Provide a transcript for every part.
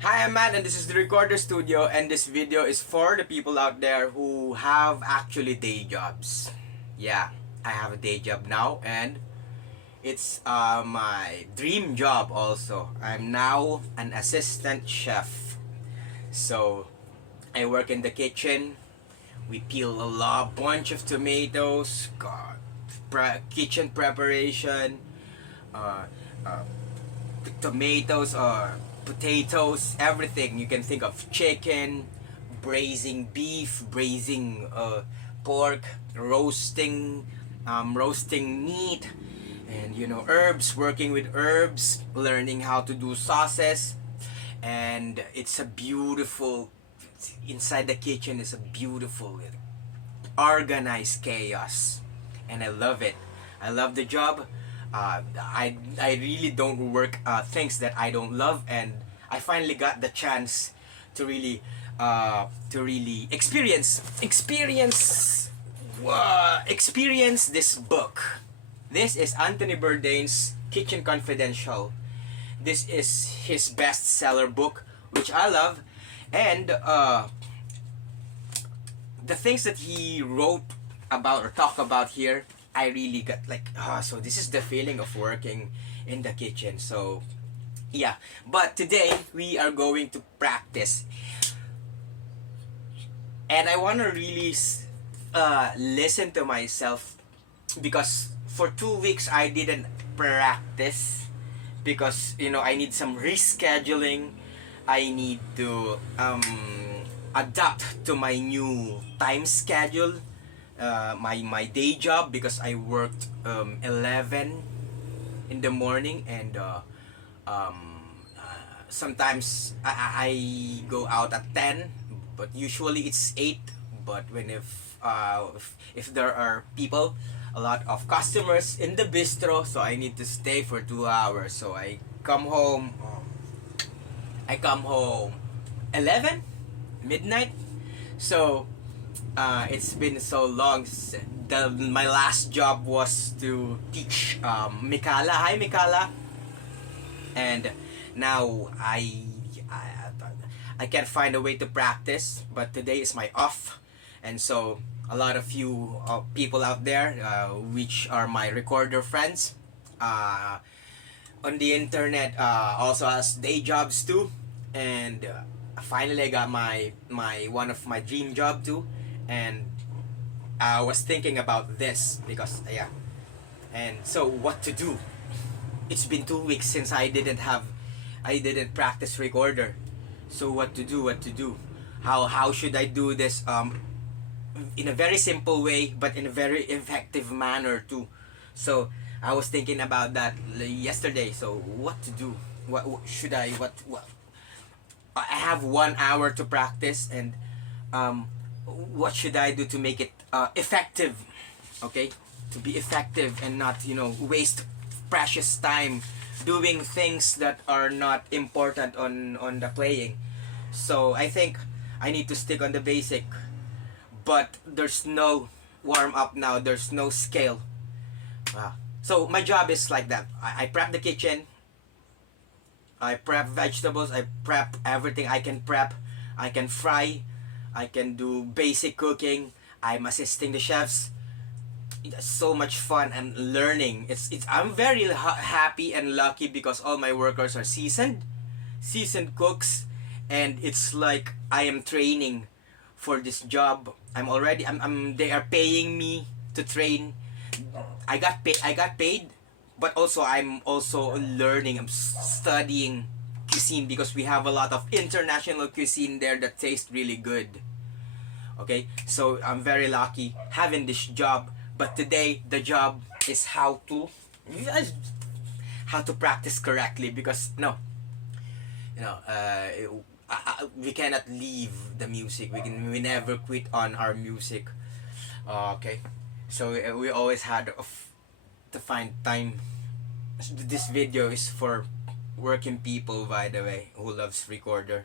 Hi, I'm Matt, and this is the Recorder Studio, and this video is for the people out there who have actually day jobs. Yeah, I have a day job now, and it's my dream job also. I'm now an assistant chef. So, I work in the kitchen. We peel a bunch of tomatoes, God, kitchen preparation, uh, uh, tomatoes or potatoes, everything you can think of, chicken, braising beef, braising pork, roasting meat, and herbs, working with herbs, learning how to do sauces, and it's a beautiful. Inside the kitchen is a beautiful, organized chaos, and I love it. I love the job. I really don't work things that I don't love, and I finally got the chance to really experience this book. This is Anthony Bourdain's Kitchen Confidential. This is his bestseller book, which I love, and the things that he wrote about or talk about here, I really got like, so this is the feeling of working in the kitchen. So, yeah. But today we are going to practice, and I want to really listen to myself because for 2 weeks I didn't practice because I need some rescheduling. I need to adapt to my new time schedule, my day job, because I worked 11 in the morning, and sometimes I go out at 10, but usually it's 8. But if there are people, a lot of customers in the bistro, so I need to stay for 2 hours. So I come home 11 midnight. So it's been so long. My last job was to teach Mikala. Hi, Mikala. And now I I can't find a way to practice. But today is my off, and so a lot of you people out there, which are my recorder friends, uh, on the internet, also has day jobs too, and finally I got my one of my dream job too, and I was thinking about this because, yeah, and so what to do. It's been 2 weeks since I didn't practice recorder. So what to do, how should I do this in a very simple way but in a very effective manner too. So I was thinking about that yesterday. So what to do? What should I? What? I have 1 hour to practice, and what should I do to make it effective? Okay, to be effective and not waste precious time doing things that are not important on the playing. So I think I need to stick on the basic, but there's no warm up now. There's no scale. So my job is like that. I prep the kitchen. I prep vegetables. I prep everything I can prep. I can fry. I can do basic cooking. I'm assisting the chefs. It's so much fun and learning. It's I'm very happy and lucky because all my workers are seasoned cooks, and it's like I am training for this job. I'm they are paying me to train. I got paid, but also I'm also learning. I'm studying cuisine because we have a lot of international cuisine there that tastes really good. Okay, so I'm very lucky having this job. But today the job is how to practice correctly, because no, we cannot leave the music. We never quit on our music. Okay, so we always had to find time. This video is for working people, by the way, who loves recorder.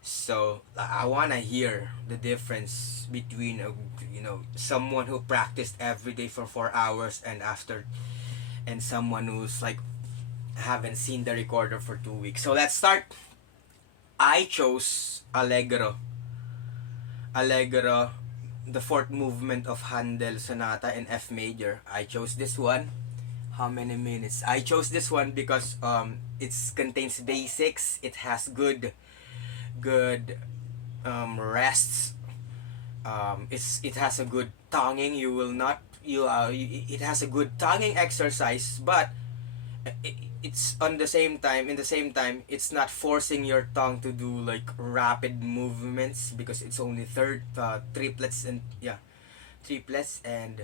So I wanna hear the difference between someone who practiced every day for 4 hours and someone who's like haven't seen the recorder for 2 weeks. So let's start. I chose Allegro, the fourth movement of Handel Sonata in F major. I chose this one. How many minutes? I chose this one because it contains basics. It has good rests. It has a good tonguing. You will not you It has a good tonguing exercise, but it's on the same time in the same time it's not forcing your tongue to do like rapid movements, because it's only triplets and triplets. And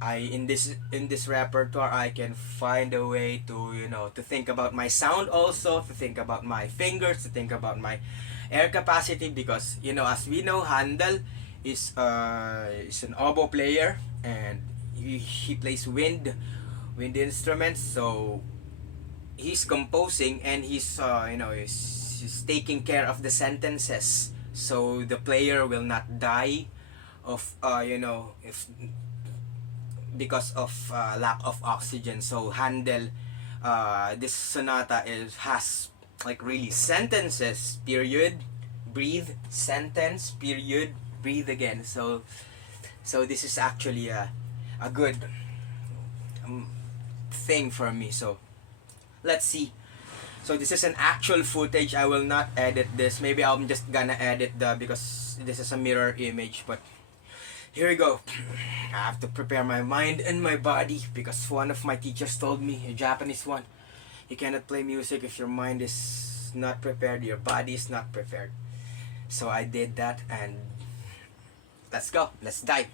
I in this repertoire I can find a way to, to think about my sound, also to think about my fingers, to think about my air capacity, because as we know, Handel is an oboe player, and he plays wind instruments. So he's composing, and he's taking care of the sentences, so the player will not die of if because of lack of oxygen. So Handel, this sonata has like really sentences, period, breathe, sentence, period, breathe again. So this is actually a good um, thing for me. So let's see. So this is an actual footage. I will not edit this. Maybe I'm just gonna edit because this is a mirror image. But here we go. I have to prepare my mind and my body, because one of my teachers told me, a Japanese one, you cannot play music if your mind is not prepared, your body is not prepared. So I did that, and let's go. Let's dive.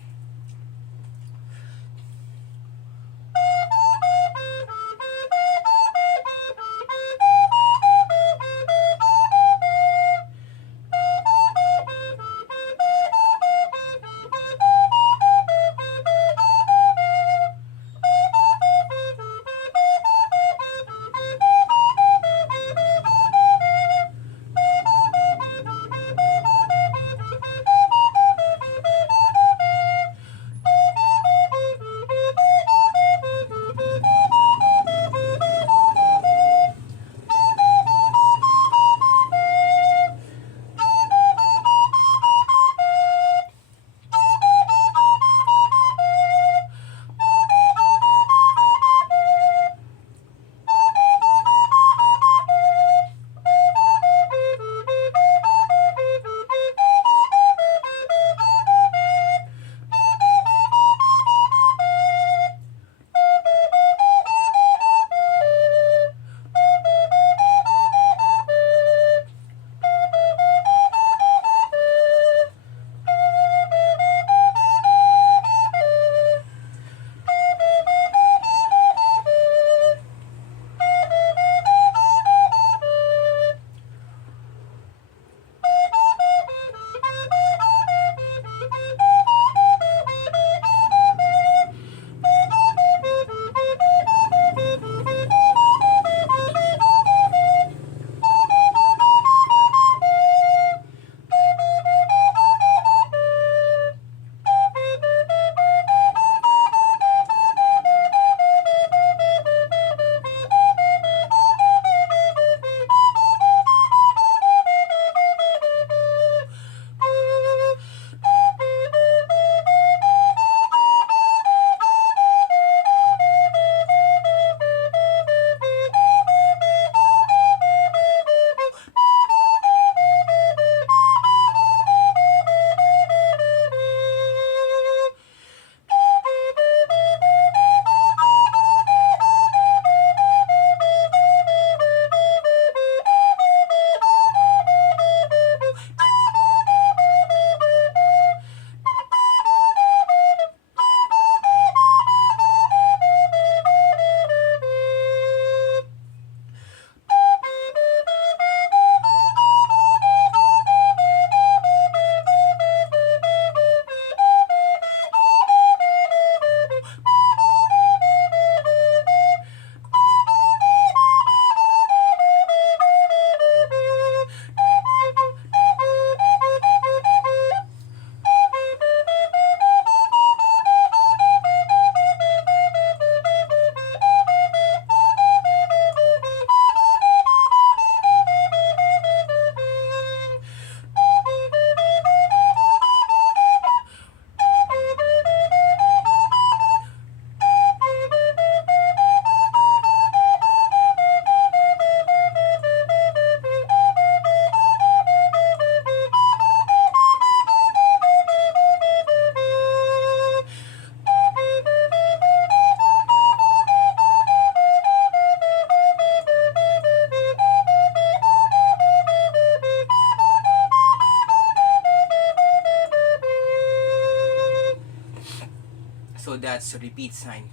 that's a repeat sign.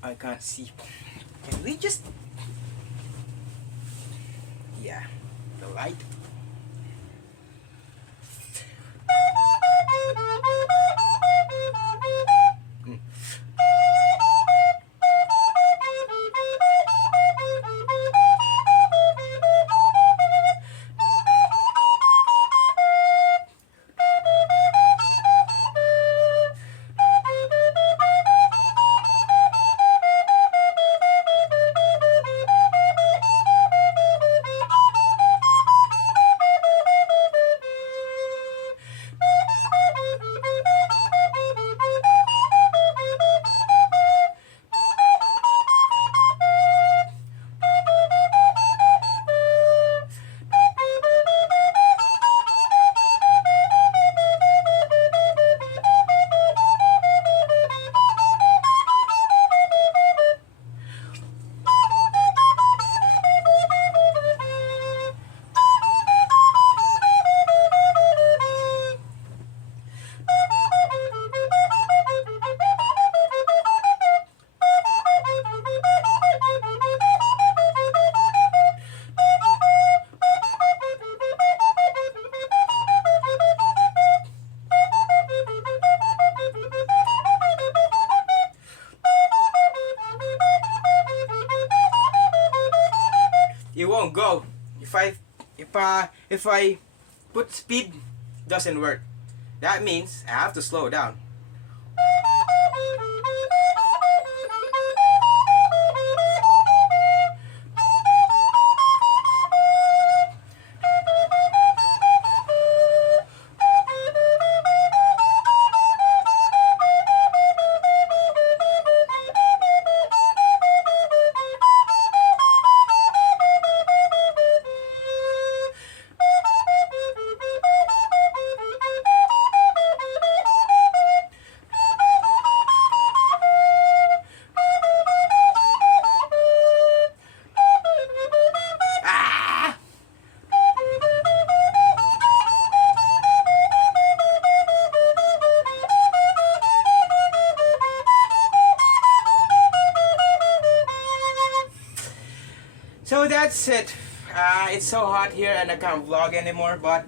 I can't see. Can we just... Yeah, the light. Mm. It won't go. If I put speed, doesn't work. That means I have to slow down. So that's it. It's so hot here and I can't vlog anymore, but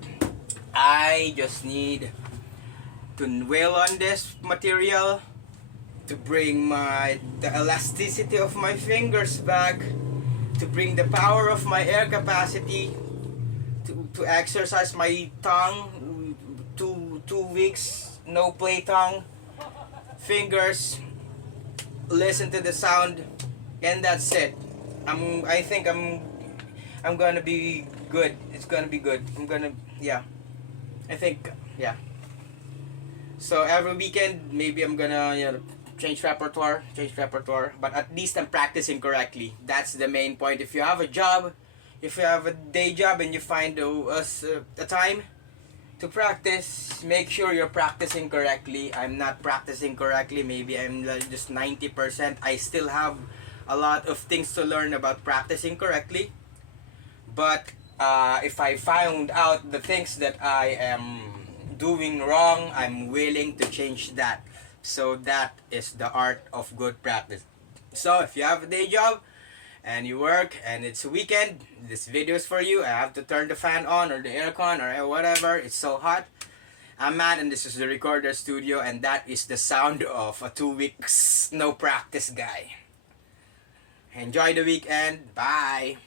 I just need to wail on this material to bring the elasticity of my fingers back, to bring the power of my air capacity, to exercise my tongue. 2 weeks no play tongue, fingers, listen to the sound, and that's it. I think I'm gonna be good. It's gonna be good. Yeah. I think, yeah. So every weekend, maybe I'm gonna, change repertoire, but at least I'm practicing correctly. That's the main point. If you have a job, if you have a day job and you find a time to practice, make sure you're practicing correctly. I'm not practicing correctly. Maybe I'm just 90%. I still have a lot of things to learn about practicing correctly. But if I found out the things that I am doing wrong, I'm willing to change that. So that is the art of good practice. So if you have a day job and you work and it's a weekend, this video is for you. I have to turn the fan on or the aircon or whatever. It's so hot. I'm Matt and this is the Recorder Studio, and that is the sound of a 2 weeks no practice guy. Enjoy the weekend. Bye.